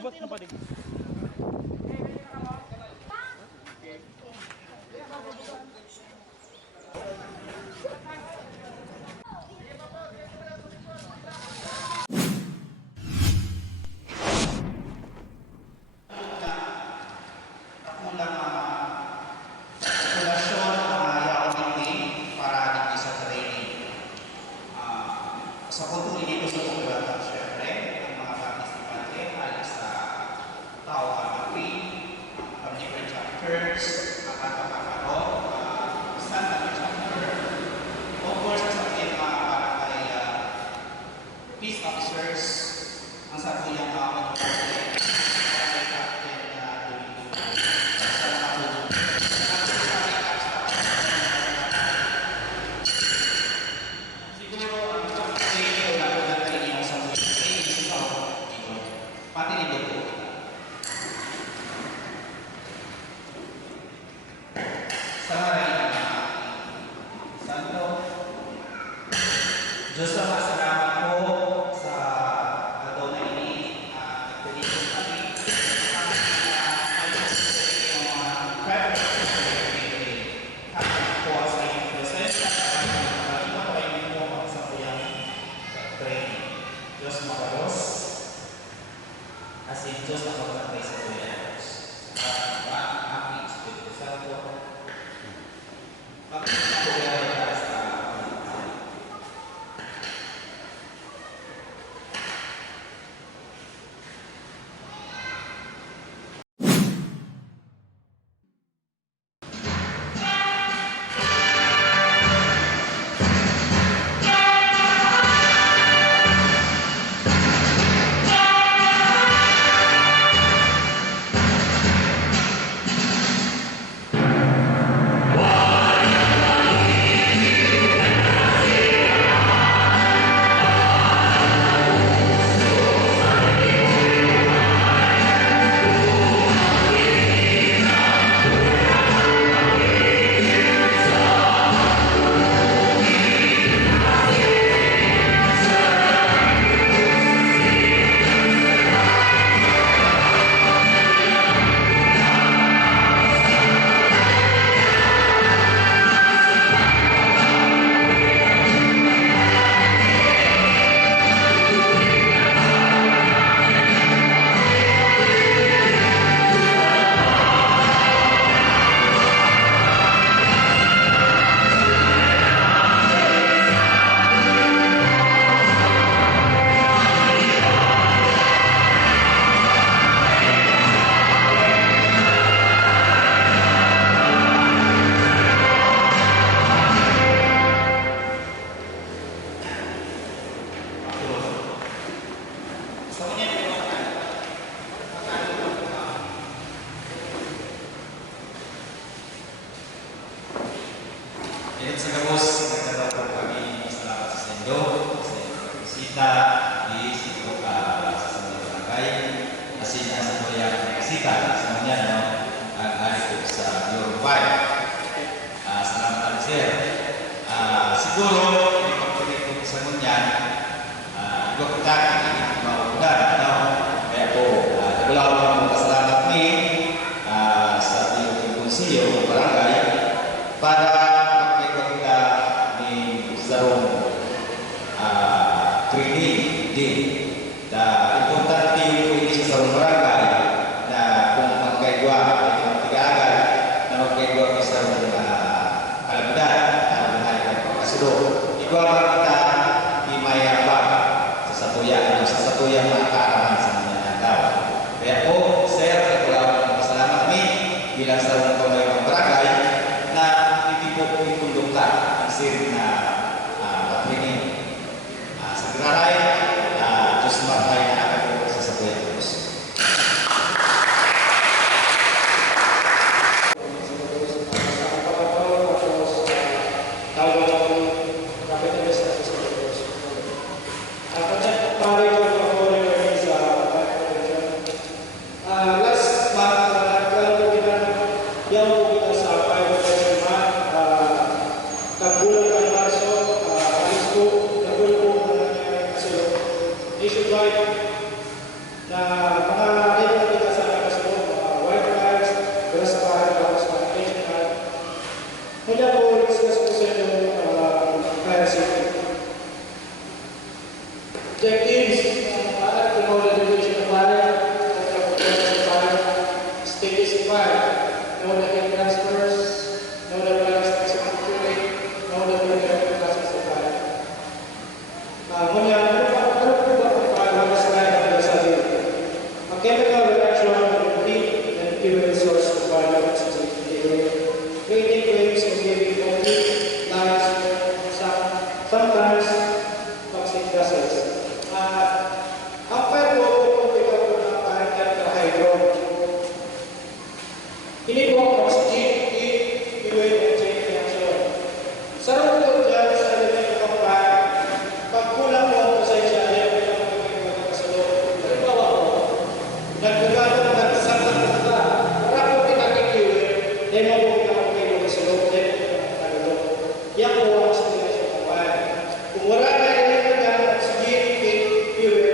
Abot na pa din. Sa punto dito sa pagkakata, syempre, ang mga participante ay sa tao kami, ang different chapters, ang kakakaroon, isang na chapter. Of course, sa ating para kay peace officers, ang sa tuyang captain Diyos na masalamat po sa adon na ini. Nagpilitin kami po sa inyong presence at ito po ay mo sa kuyang training. Diyos magalos as in Diyos na magpapay sa kuyang Happy Espiritu Santo sa gabos, nagkataon po kami salamat sa inyo, sa bisita, di sito sa barangay, kasi nasa po yung bisita, sa mga no, ang hari po sa Yorubay. Salamat sir. Siguro, may pagpapit po sa ngunyan, iba po tayo ang mauulan, no? Kaya po, nagulaw lang po kasalamat ni sa Tiyong Konsiyo, barangay, para training din na importante yung pwede sa sarong barangay na kung magkaigwa ay magtigagan na magkaigwa ay sa sarong kalabdan na buhay ng pagkasulo. Igwa ba kita imayabang sa satuyan mga kaaraman sa mga nagawa. Kaya po, sir, nagkulaw ng pasalamat ni bilang sarong pamayaw ng barangay na itipok ikundungkan ang sir na training. Graray, Diyos marmay na ako sa sabuyan Diyos. Pare ko Objectives ng fire, to know the duration of fire, know the progress of fire, stages of fire, know the heat transfers, know the products specifically, know the different classes of fire. Ngunit ano po ba ang fire na sinabi sa atin? A chemical reaction with heat and fuel source of fire oxygen creating flames and giving off heat, lights, sometimes toxic gases. Ang fire po kung ikaw po ng parang tetrahydro. Hindi po ang oxygen, heat, fuel, and chain reaction. Sa rupot dyan sa element ng fire, pag kulang po ang pasensya, ayaw ko lang magkakaroon sa loob. Halimbawa po, nagkagato na nagsasakot ka, para po kita fuel, dahil mo po kita magkakaroon sa loob, dahil po kita magkakaroon. Yan po ang explanation ng fire. Kung wala na yung ng oxygen, heat, fuel,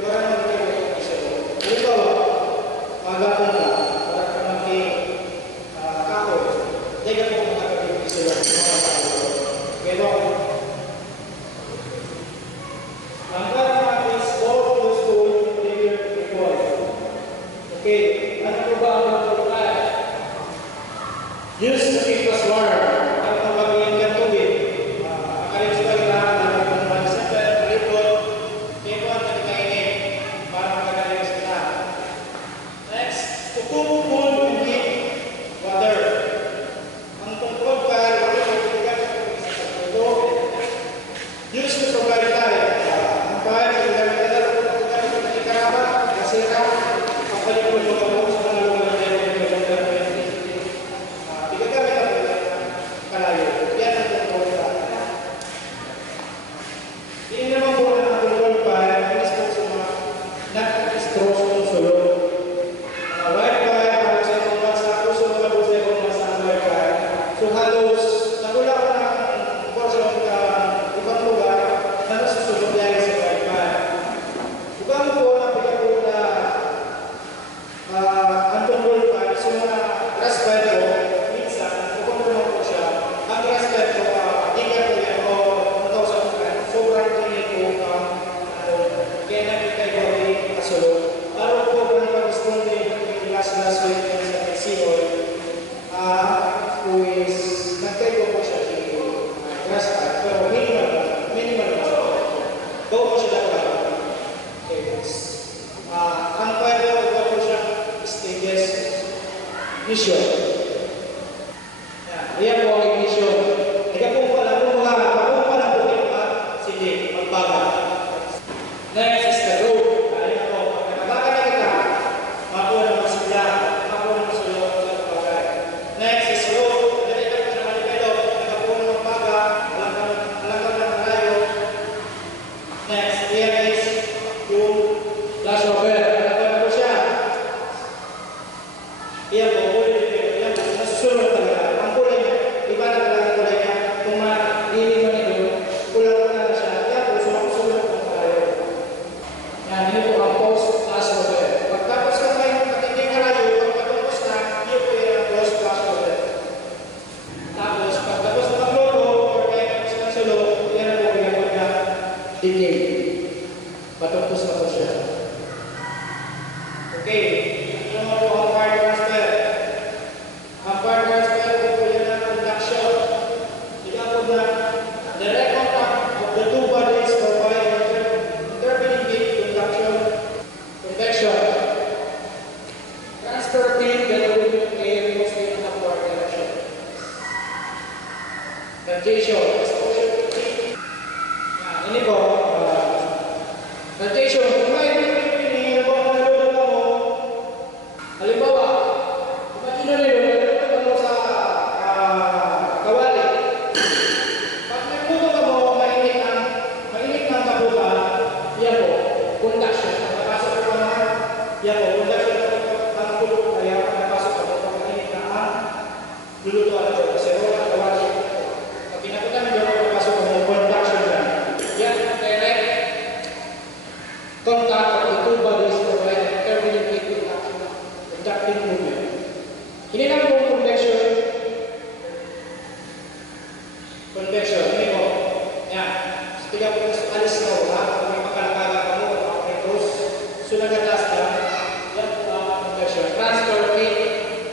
wala na magkakaroon sa loob. Halimbawa, magapon ka, wala ka kahoy, dahil ka po magkakaroon sa loob. Pero, ang karaman is all useful in prayer before. Okay, ano po ba ang magpapalaya? Use the keep us warm. Ano ang magiging ng tubig? Akalit sa kailangan na magpapalaya sa report, kaya po ang kainin para magkakaroon sa kita. Next, to cook food and heat water. Ang tungkol pa, use to provide tayo. Ang bahay, pagkagamit na lang, pagkagamit na ikarama, nasira, ang palipon mo kamo sa mga lugar na yun, pagkagamit na kalayo. Yan ang tungkol pa. Hindi naman po na ang tungkol pa, inis po sa mga nag-stroke ng sulong. Wifi, para sa itong bansa, puso naman po sa itong bansa ang wifi. So halos, nagula ko ng portion ka ibang lugar na nasusunod dahil sa wifi. Ibang po ang pinagula ang tungkol pa sa mga grass-fed po, minsan, kukumpulong po siya. Ang grass-fed po, di ka po yan o 1,000 sobrang tingin po kaya nakikay ko rin kasulong. Lalo po kung pag-respond din yung last week sa Mexico, who is nagkay po siya yung grass-fed, pero minimal po siya. Gawa po siya dapat. Okay, ang pwede po siya stages mission. Ayan po ang ignition. Ika po pala po sige, magbaga. Next is the road. Ayan po, magbaga na kita, makuha ng masigla, makuha ng masulong sa pagbagay. Next is road. Dali ka po sa manipelo, nakakuha ng magbaga, alam ka ng rayo. Next, here is yung flash over. Nakakuha na po siya. Iyan po, yan po, nasusunod talaga. Ang kulay niya, iba na talaga ang kulay niya. Kung mahiling man ito, kulang na siya. Yan po, sumakusunod po tayo. Yan, yun po ang post-flash over. Pagtapos ka kayo, matindi ka rayo, pagkatapos na, yun po yung post-flash over. Tapos, pagtapos na maglolo, or kaya sa sulo, yan po yung mga decay. Patungkos na po siya. Okay, ano mo po ang fire transfer? Ang fire transfer po yan ang conduction. Ika po na direct contact of the two bodies provide intervening heat conduction, convection. Transfer of heat between air mostly in the forward direction. Radiation, exposure to heat. Ini po, radiation. Halimbawa, kung nilolo sa kawali, pag nagputo ka mo, mainit ng kabuka, yan po, conduction. Napasok ko naman, yan po, conduction ang pulo, kaya napasok ka mo, pag mainit na ang lulutuan ko, kasi wala kawali. Pag pinakutan nyo, napasok ka mo, conduction yan. Yan, direct contact of the two bodies provide intervening heat conducting movement. Ini lang po convection. Convection, ini po. Yan. Setiap alis na wala, may pakalakaga So nagatas na, yan po ang conversion. Transfer faith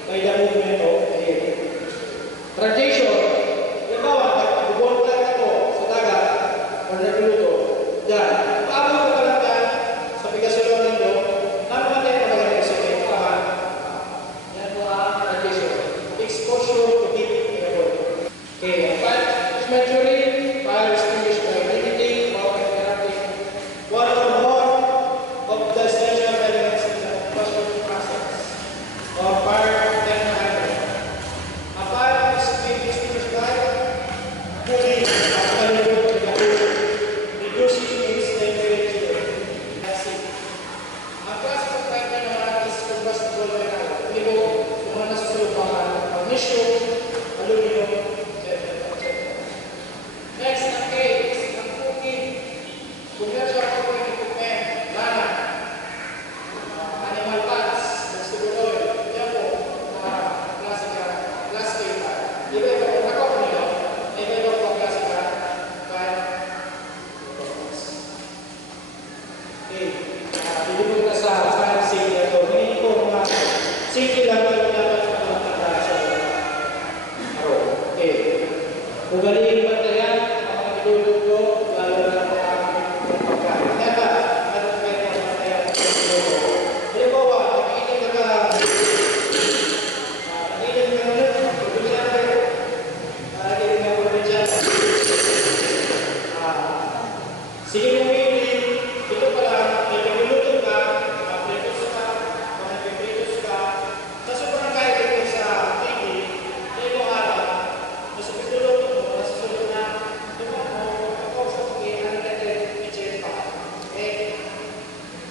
by the movement of the air. Tradition, halimbawa, nag-volta ka to sa dagat o nagluluto, yan. Paabot ko pa lang yan sa bigasulong ninyo, naman tayo magaling sa inyo, pahan. Yan po ang tradition. Exposure to heat in the body. Okay, but measuring fire extinguished by limiting or interrupting one or more of the essential elements in the combustion process or fire then handling. A fire is being extinguished by cooling after the wood in the wood, reducing its temperature. That's it. Ang klase ng fire na naman is combustible mineral. Hindi mo mga nasusulungan, magnesium, aluminum, etc. Next, ang case, ang cooking. Commercial cooking equipment, lana, animal fats, vegetable oil, yan po, classic fire. Iba-iba po, ako po nila, iba-iba po classic fire. Okay, bibigyan ko na sa fire safety ito. Hindi po mga safety lang yung dapat matanda sa araw. Okay, ugaliin ba ito yan? Mga niluluto, lalo na mga pagkain. Kaya ba, ano kayo na mataya sa niluluto? Halimbawa, nakikinig ka nakikinig ka ulit, probinsyan kayo. Nakikinig ka probinsyan. Sige mo ngayon, ito pala, may niluluto ka, mapretos ka, mapretos ka, sa sobrang kaya kayo sa TV, hindi mo alam, mas pinuluto mo, mas sunod na, ako sa pagkikinig natin, i-check pa. Okay?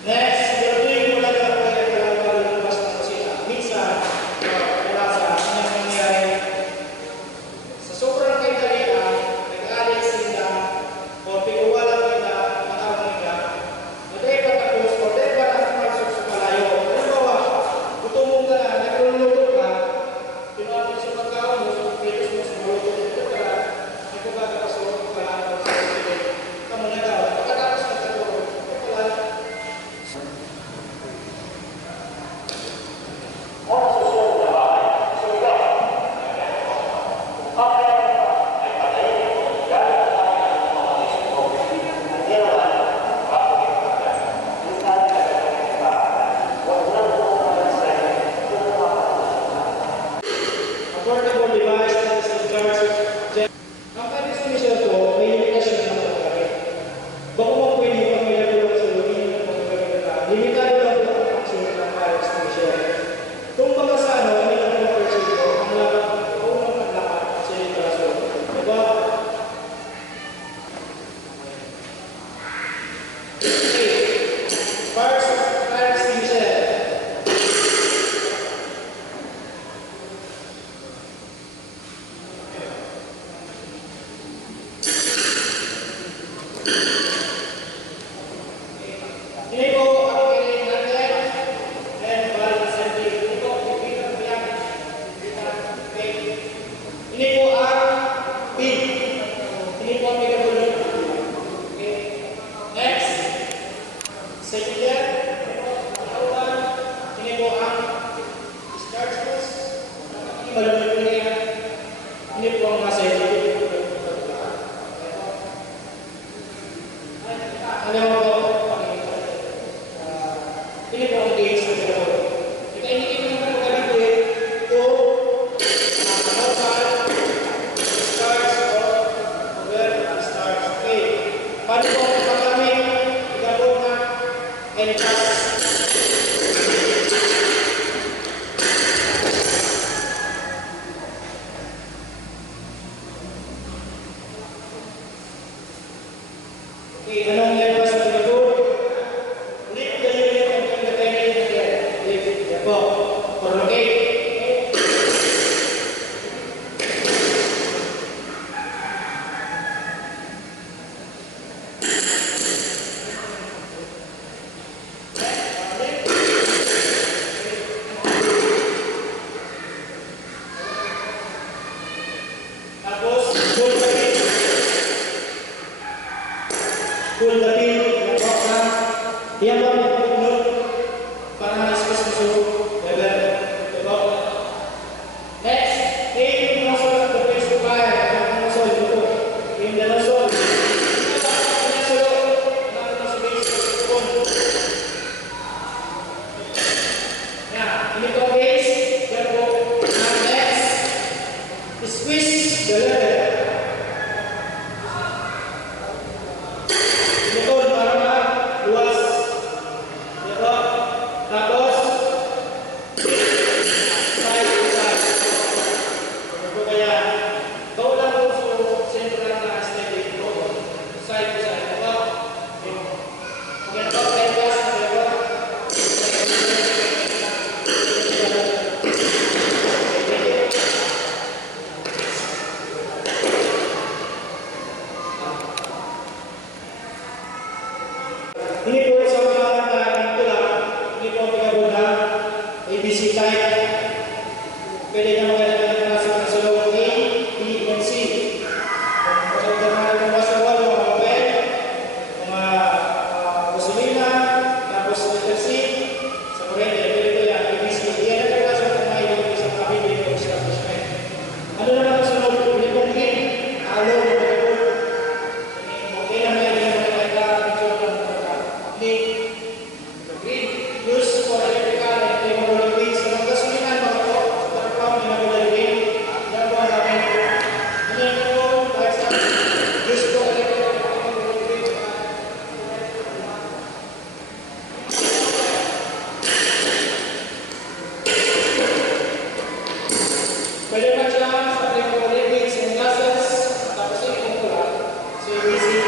Next, sigarutuin mo lang ako kaya talaga lumabas na kusina. Minsan, wala sa kanyang nangyayari. Sa sobrang kaitalian, nag-aalis sila, o piguwalan nila, matawag nila, naday pa tapos, o naday pa nakapasok sa palayo. Halimbawa, gutom ka na, nagluluto ka, pinapin sa pagkaon mo, sa pilos mo, sa maluto, ito ka na, nagpapagapasok ka lang sa pilos. Kamu nagawa, pagkatapos ka katulog, ito pala, a portable device that is in charge of ang fire extinguisher po, may limitasyon ng pagkakamit. Baka mo pwede pag may nagulong sa lumi ng pagkakamit na, limitado lang po ang action ng fire extinguisher. Kung baka sa ano, may nagulong po ang laban o ang paglakat sa limitasyon. Diba? Okay. Fire extinguisher. Ini po ang kailangan natin and valid assembly. Ini po ang ini po ang B. Ini po ang pinagulong. Okay. Next. Second. Ini po ang discharge hose. Ini balon yan. Ini po ang assembly. Ano po? Ini po ang gauge ng motor. Ito indicate naman ang galit kung normal, discharge, or over-discharge. Okay. Paano po ang paggamit? Igabong na and pass. Okay, anong level sa paggamit? Lift the unit and turn the pendant again. Lift. Yan po. Prolongate. Okay. Used for electrical and flammable liquids. Sa mga gasolinan mga po, sa pagkakaw ng mga liquid, yan po ang namin. Ano yung po, dahil sa used for electrical and flammable liquids. Pwede man siya sa flammable liquids and gases, tapos ay kumpula. So, easy.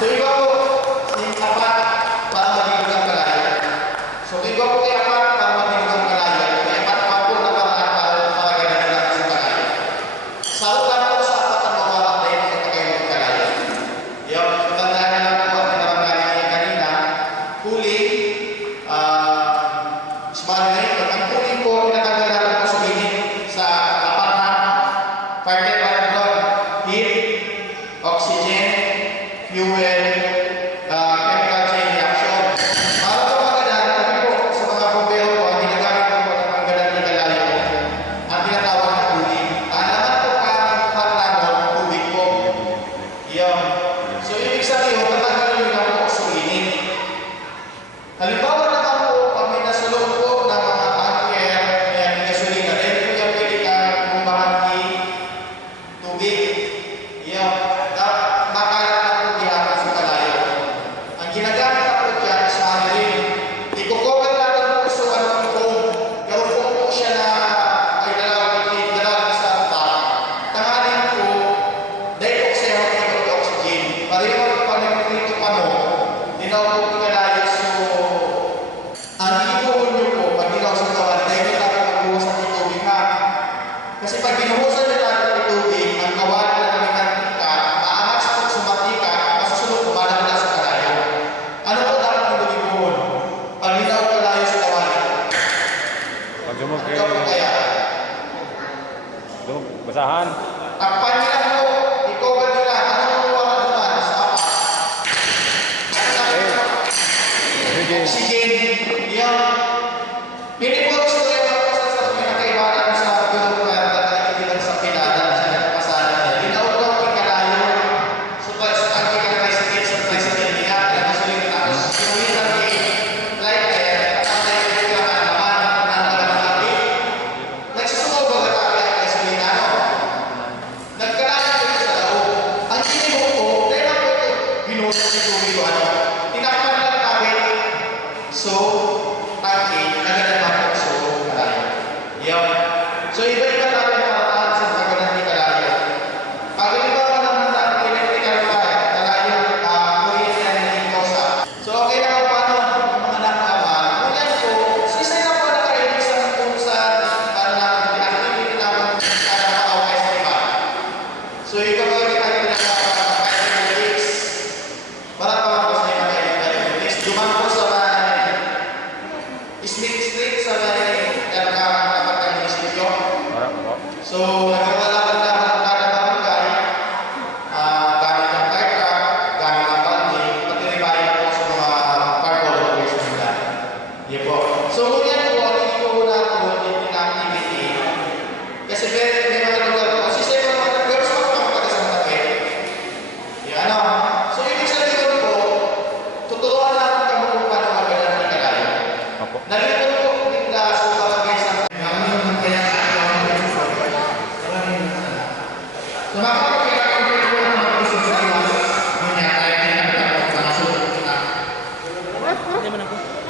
So, iba po, yung apat para magiging ang kalaya. So, iba po yung apat para magiging ang kalaya. May apat pa po na para ganyan natin sa kalaya. Sa ulan po sa apat ang mawala na yun kung kayo magkalaya. Yung tandaan na lang po ang pinaranggaling niya kanina, huli, smart rate. Ang huli po, pinatanggal natin po sumitin sa apat na parted by blood, heat, oxygen, fuel, chemical chain reaction. Para ito magadan, kami po sa mga bombero po, ang ginagamit po ng magadan ni Kalayo, ang tinatawag na tubig. Ang naman po ang tubig po. Yun. So, ibig sabihin, patanggalin nyo na po oxygen. Halimbawa naman po, pag may nasulog po ng mga tanker, ayan, may gasolina, then po yung pwede kang bumahagi tubig. Yun. Ginagamit ako dyan sa amin. Iko-cover natin po sa anong foam. Pero foam po siya na ay dalawang sa top. Tanganin po, dahil po siya yung oxygen. Pareho ang panimulito pa mo, dinaw po Kalayo. So, ang ipuhon nyo po, pag dinaw sa kawan, dahil nyo natin magbuhusan ng tubig ha. Kasi pag binuhusan nyo natin ng tubig, ang kawan na namin ka, maangas po sumatika, masusunod po, malang na sa Kalayo. Ano po dapat ang lumibuhon? Pag hinaw Kalayo sa kawan. Pagdumog Ito po kaya. basahan. Takpan nila po, i-cover nila. Ano po wala naman sa apa? Oxygen. Yan. Pinipuro sa mga sa pinakaibanan sa pinupar na nakikilang sa pinadan sa nagpasada niya. Ginaugaw kay Kalayo. So, sa pagkikilang sa tricycle niya, kaya masulit tapos sinuwitan kay light air, patay ko kailangan naman ng nalalaki. Nagsusugaw ba ka kaya kay Sulinano? Nagkalayo ko sa loob. Ang kinimo ko, dahil ako ito, binusan si Tumi ko ano. Tinakpan lang namin. So, tangke, naganaman po sa Kalayo. Yan. So, iba-iba natin parataan sa pagkanan ni Kalayo. Pag iba ka naman natin electrical fire, Kalayo, kuhin yan ng kosa. So, okay na po paano ang mga nakakaman. Kung yan po, sisay na po nakaibig sa kung sa para natin pinakibig naman para makaway sa iba. So, ikaw po yung pinakibig para pamagos na yung pinakibig. Duman po sa Smith Street sa may dapat ng munisipyo. So, nagkakalaban na ang kada barangay, gamit ng fire truck, gamit ng bandi, pati ribayan po sa mga parkour location nila. Yan po. So, ngunyan po, ang hindi po na po yung activity. Kasi may mga lugar po, kasi sa mga pero sa mga pagkakasang tapit. Yan ano,